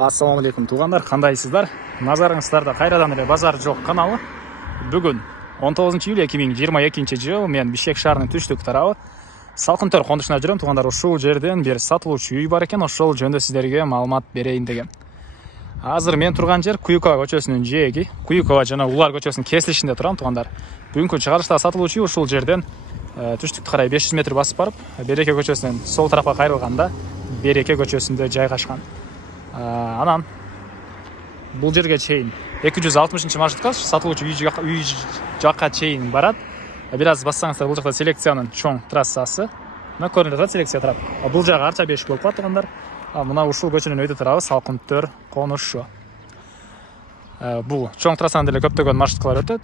Ассалаумағалейкум туғандар, қандайсыздар? Назарыңыздарда қайрадан эле базар жоқ каналы. Бүгін 19 июль 2022 жыл мен Бишкек шаарынын түштүк тарабы Салкынтөр кондушуна жүрөм. Туғандар, ушул жерден бир сатылуучу үй бар экен, ошол жөнүндө сиздерге маалымат берейин деген. Азыр мен турган жер Куюкова көчөсүнүн жээги, Куюкова жана Улар көчөсүнүн кесилишинде турам туғандар. Бүгүнкү чыгарыштагы сатылуучу ушул жерден түштүктү карай 500 метр басып барып, Береке көчөсүнөн сол тарапка кайрылганда Береке көчөсүндө жайгашкан. Анан бул жерге чейин 260 маршрутка сатылуучу үй жакка чейин барат. Бир аз бассаңыздар, бул жакта селекциянын чоң трассасы. Мына көрүнүп атат селекция тарап. Бул жагы арча бешик болуп калат тугандар. Мына ушул көчөнүн өйдө тарабы Салкынтөр конушу. Бул чоң трассаны деле көптөгөн маршруткалар өтөт.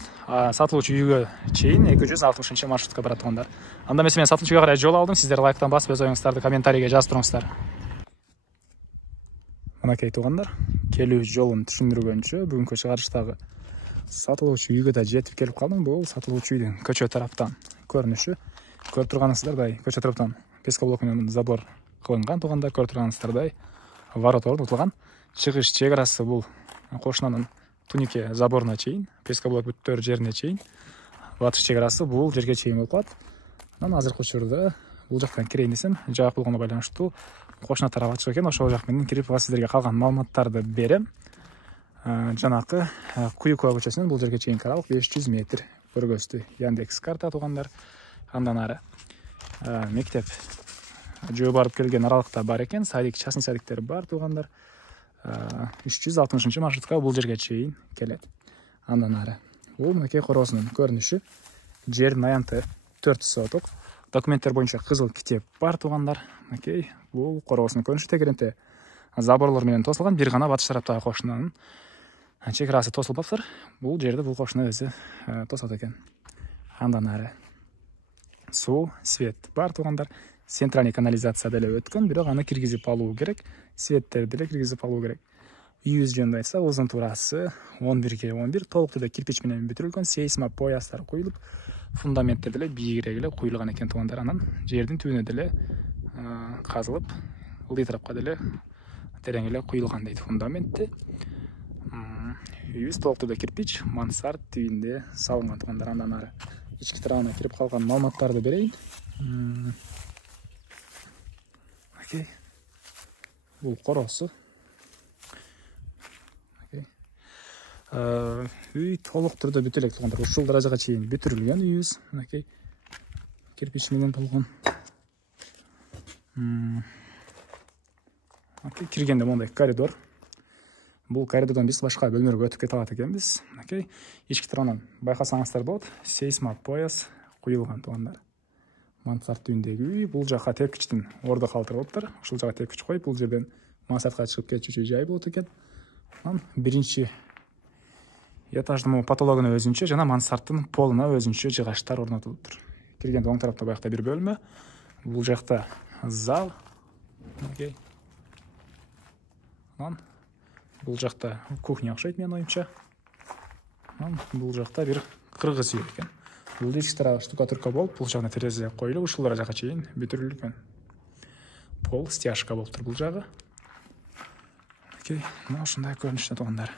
Сатылуучу үйгө чейин 260 маршрутка барат тугандар. Анда эмесе мен сатылуучу үйгө карай жол алдым. Сиздер лайктан басып өз оюңуздарды комментарийге жазып туруңуздар. Мынакей тугандар, келүү жолун түшүндүргөнчө бүгүнкү чыгарыштагы сатылуучу үйгө да жетип келип калдым. Бул сатылуучу үйдүн көчө тараптан көрүнүшү. Көрүп турганыңыздардай, көчө тараптан пескоблок менен забор кылынган тугандар. Көрүп турганыңыздардай, ворот орнотулган. Чыгыш чек арасы бул кошунанын тунике заборуна чейин, пескоблок бүттөр жерине чейин. Батыш чек арасы бул жерге чейин болуп калат. Анан азыркы учурда бул жактан кирейин десем, жаак болгонго байланыштуу кошуна тарап ачык экен. Ошол жак менен кирип сиздерге калган маалыматтарды берем. Жанакы Куюкова көчөсүнөн бул жерге чейин аралык 500 метр көргөздү Яндекс карта тугандар. Андан ары мектеп жөө барып келген аралыкта бар экен. Садик, частный садиктер бар тугандар. 360 маршрутка бул жерге чейин келет. Андан ары бул мынакей короосунун көрүнүшү. Жердин аянты 4 соток. Документтер боюнча кызыл китеп бар тугандар. Мынакей бул короосунун көрүнүшү. Тегеренте заборлор менен тосулган. Бир гана батыш тараптагы кошунанын чек арасы тосулуп. Бул жерде бул кошуна өзү тосот экен. Андан ары суу, свет бар тугандар. Центральный канализация деле өткөн, бирок аны киргизип алуу керек. Светтер деле киргизип алуу керек. Үйүбүз жөнүндө айтсак, узун турасы 11 × 11, толуктуу да кирпич менен бүтүрүлгөн, сейсма поястар коюлуп, фундаменттер деле бийигирээк эле куюлган экен тугандар. Анан жердин түбүнө деле казылып, ылдый тарапка деле терең эле куюлган дейт фундаменти. Үйүбүз толуктуу да кирпич, мансард түйүндө салынган тугандар. Андан ары ички тарабына кирип калган маалыматтарды берейин. Окей. Бул короосу. Үй толук түрдө бүтүп элек тугандар. Ушул даражага чейин бүтүрүлгөн үйүбүз. Мынакей кирпич менен болгон. Окей, киргенде мондай коридор. Бул коридордон биз башка бөлмөлөргө өтүп кете алат экенбиз. Окей. Ички тарабынан байкасаңыздар болот. Сейсма пояс куюлган тугандар. Мансард түйүндөгү үй. Бул жака тепкичтин ордо калтырылыптыр. Ушул жака тепкич коюп, бул жерден мансардка чыгып кетүүчү жай болот экен. Анан биринчи этаждын потологуна өзүнчө жана мансардтын полуна өзүнчө жыгачтар орнотулуптур. Киргенде оң тарапта баягыда бир бөлмө. Бул жакта зал. Окей. Анан бул жакта кухня окшойт менин оюмча. Анан бул жакта бир кыргыз үй экен. Бул ички тарабы штукатурка болуп, бул жагына терезе коюлуп, ушул жака чейин бүтүрүлгөн. Пол стяжка болуптур бул жагы. Окей, мына ушундай көрүнүштө тугандар.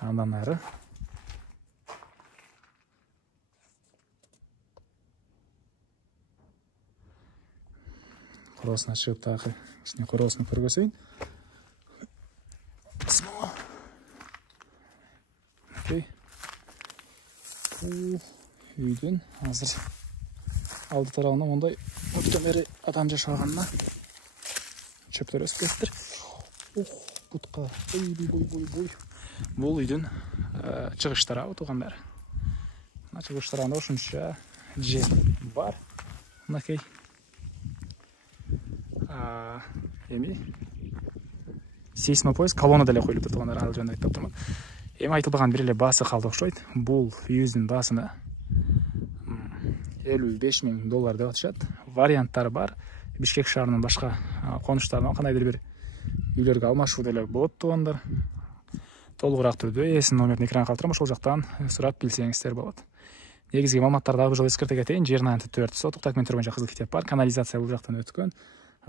Андан ары короосуна чыгып дагы ичине короосуну көргөзөйүн. Окей. Үйдүн азыр алды тарабына мондай өткөн бери адам жашаганына чөптөр өсүп кетиптир. Бутка бой. Бул үйдүн чыгыш тарабы тугандар. Мына чыгыш тарабында ушунча жер бар. Мынакей. Эми сейсмопояс колонна деле коюлуптур тугандар. Ал жөнүндө айтып турмун. Эми айтылбаган бир эле баасы калды окшойт. Бул үйүбүздүн баасына $55,000 деп атышат. Варианттар бар. Бишкек шаарынын башка конуштарынан кандайдыр бир үйлөргө алмашуу деле болот тугандар. Толугураак түрдө ээсинин номерин экранга калтырам, ошол жактан сурап билсеңиздер болот. Негизги маалыматтарды дагы бул жолу эскерте кетейин. Жерин аянты 4 соток, документтер боюнча кызыл китеп бар. Канализация бул жактан өткөн.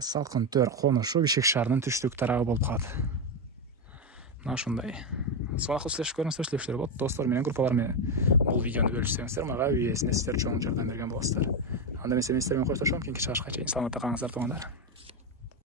салқын төр қонышы Бишкек шаарынын түштүк тарабы болуп калат. Мына ушундай. Сол аркылуу сүйлөшүп көрүңүздөр, сүйлөшүлөр болот. Достор менен, группалар менен бул видеону бөлүшсөңүздөр, мага виесине сиздер чоң жардам берген болосуздар. Анда мен сиздер менен коштошом, кийинки чыгышка чейин саламатта калыңыздар туугандар.